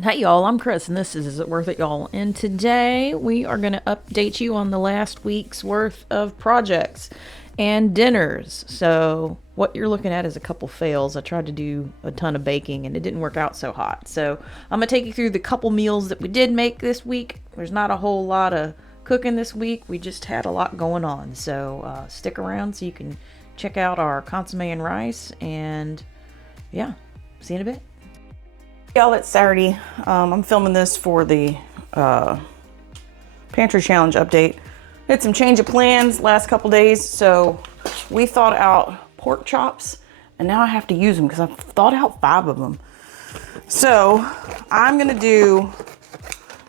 Hey y'all, I'm Chris and this is it Worth It Y'all. And today we are going to update you on the last week's worth of projects and dinners. So what you're looking at is a couple fails. I tried to do a ton of baking and it didn't work out so hot. So I'm going to take you through the couple meals that we did make this week. There's not a whole lot of cooking this week. We just had a lot going on. So stick around so you can check out our consomme and rice. And yeah, see you in a bit. Y'all, it's Saturday. I'm filming this for the Pantry Challenge update. Had some change of plans last couple days, so we thought out pork chops, and now I have to use them because I've thought out 5 of them. So I'm gonna do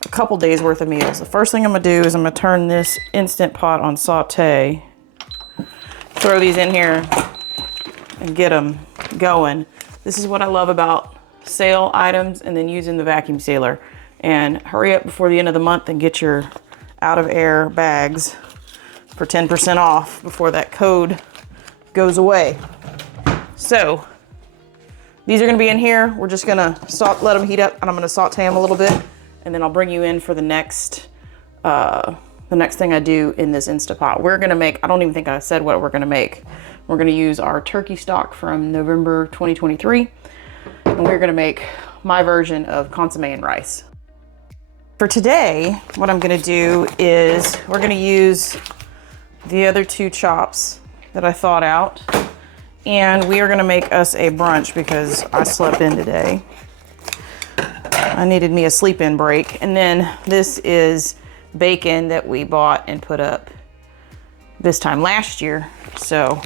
a couple days worth of meals. The first thing I'm gonna do is I'm gonna turn this Instant Pot on saute, throw these in here, and get them going. This is what I love about sale items and then using the vacuum sealer. And hurry up before the end of the month and get your out of air bags for 10% off before that code goes away. So these are going to be in here. We're just going to let them heat up, and I'm going to saute them a little bit, and then I'll bring you in for the next thing I do in this Instant Pot. We're going to make, I don't even think I said what we're going to make. We're going to use our turkey stock from November 2023. And we're gonna make my version of consomme and rice. For today, what I'm gonna do is we're gonna use the other 2 chops that I thought out, and we are gonna make us a brunch because I slept in today. I needed me a sleep-in break. And then this is bacon that we bought and put up this time last year. So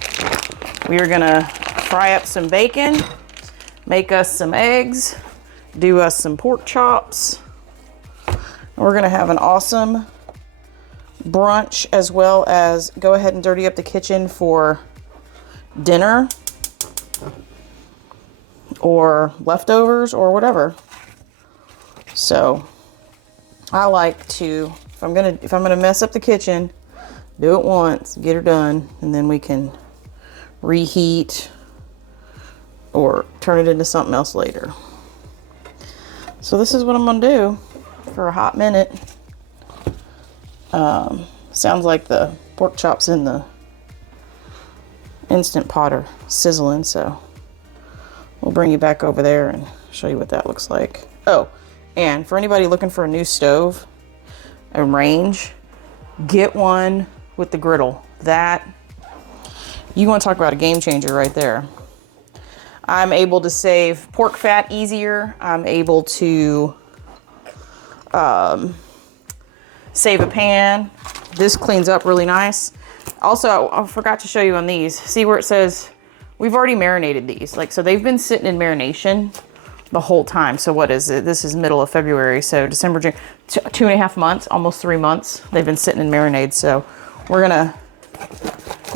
we are gonna fry up some bacon, make us some eggs, do us some pork chops. We're gonna have an awesome brunch, as well as go ahead and dirty up the kitchen for dinner or leftovers or whatever. So I like to, if I'm gonna mess up the kitchen, do it once, get her done, and then we can reheat or turn it into something else later. So this is what I'm gonna do for a hot minute. Sounds like the pork chops in the Instant Pot are sizzling, so we'll bring you back over there and show you what that looks like. Oh, and for anybody looking for a new stove and range, get one with the griddle. That, you want to talk about a game changer right there. I'm able to save pork fat easier. I'm able to save a pan. This cleans up really nice. Also, I forgot to show you on these. See where it says, we've already marinated these. So they've been sitting in marination the whole time. So what is it? This is middle of February. So December, January, 2.5 months, almost 3 months. They've been sitting in marinade. So we're gonna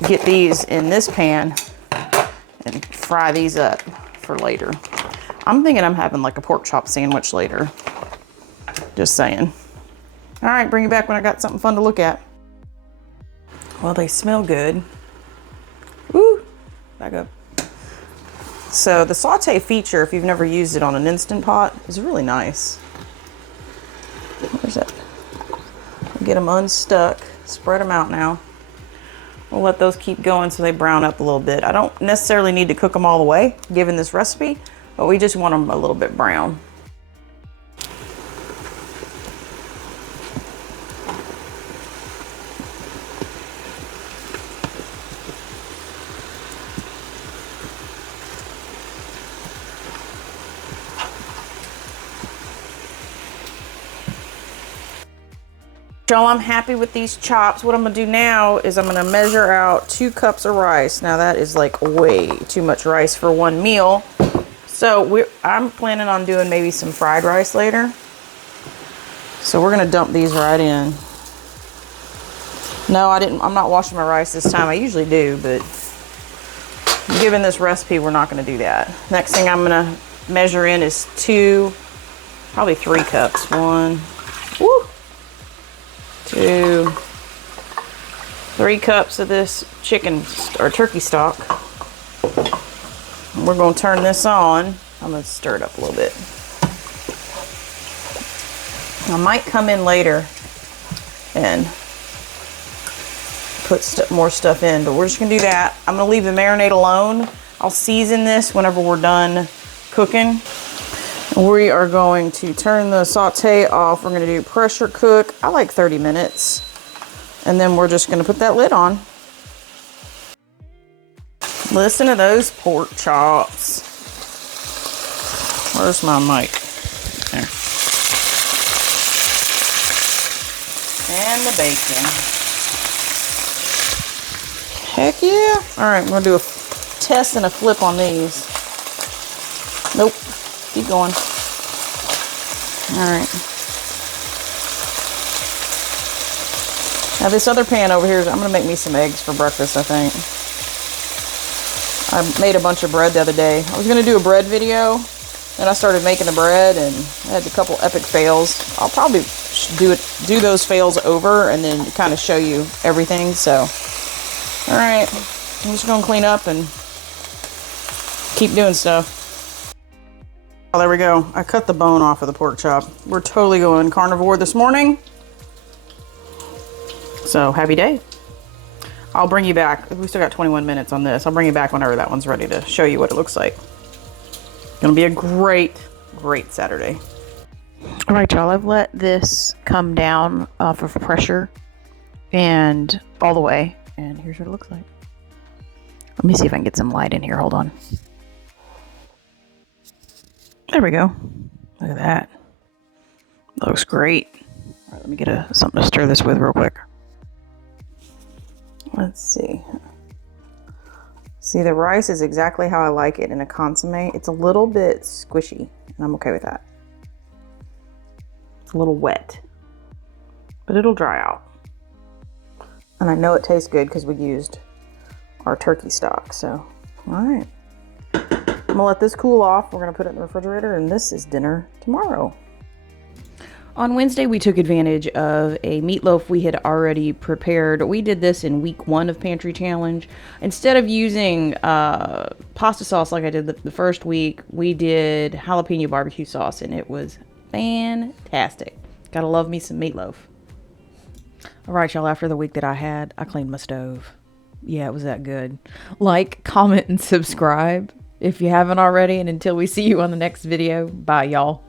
get these in this pan and fry these up for later. I'm thinking I'm having like a pork chop sandwich later. Just saying. All right, bring you back when I got something fun to look at. Well, they smell good. Woo, back up. So the saute feature, if you've never used it on an Instant Pot, is really nice. Where's that? Get them unstuck, spread them out now. We'll let those keep going so they brown up a little bit. I don't necessarily need to cook them all the way, given this recipe, but we just want them a little bit brown. Y'all, I'm happy with these chops. What I'm gonna do now is I'm gonna measure out 2 cups of rice. Now that is like way too much rice for one meal. So I'm planning on doing maybe some fried rice later. So we're gonna dump these right in. No, I'm not washing my rice this time. I usually do, but given this recipe, we're not gonna do that. Next thing I'm gonna measure in is 2, probably 3 cups. 1, woo, 2, 3 cups of this chicken or turkey stock. We're going to turn this on. I'm going to stir it up a little bit. I might come in later and put more stuff in, but we're just gonna do that. I'm gonna leave the marinade alone. I'll season this whenever we're done cooking. We are going to turn the saute off. We're gonna do pressure cook. I like 30 minutes. And then we're just gonna put that lid on. Listen to those pork chops. Where's my mic? There. And the bacon. Heck yeah. All right, we're gonna do a test and a flip on these. Nope, keep going. All right. Now this other pan over here, I'm gonna make me some eggs for breakfast, I think. I made a bunch of bread the other day. I was gonna do a bread video, then I started making the bread and I had a couple epic fails. I'll probably do those fails over and then kind of show you everything, so. All right, I'm just gonna clean up and keep doing stuff. Oh, there we go. I cut the bone off of the pork chop. We're totally going carnivore this morning. So happy day. I'll bring you back. We still got 21 minutes on this. I'll bring you back whenever that one's ready to show you what it looks like. Gonna be a great Saturday. All right, y'all, I've let this come down off of pressure and all the way. And here's what it looks like. Let me see if I can get some light in here. Hold on. There we go. Look at that. That looks great. All right, let me get something to stir this with real quick. Let's see. See, the rice is exactly how I like it in a consomme. It's a little bit squishy, and I'm okay with that. It's a little wet, but it'll dry out. And I know it tastes good because we used our turkey stock, so, all right. I'm gonna let this cool off. We're gonna put it in the refrigerator, and this is dinner tomorrow. On Wednesday, we took advantage of a meatloaf we had already prepared. We did this in week 1 of Pantry Challenge. Instead of using pasta sauce like I did the first week, we did jalapeno barbecue sauce, and it was fantastic. Gotta love me some meatloaf. All right, y'all, after the week that I had, I cleaned my stove. Yeah, it was that good. Like, comment, and subscribe if you haven't already. And until we see you on the next video, bye, y'all.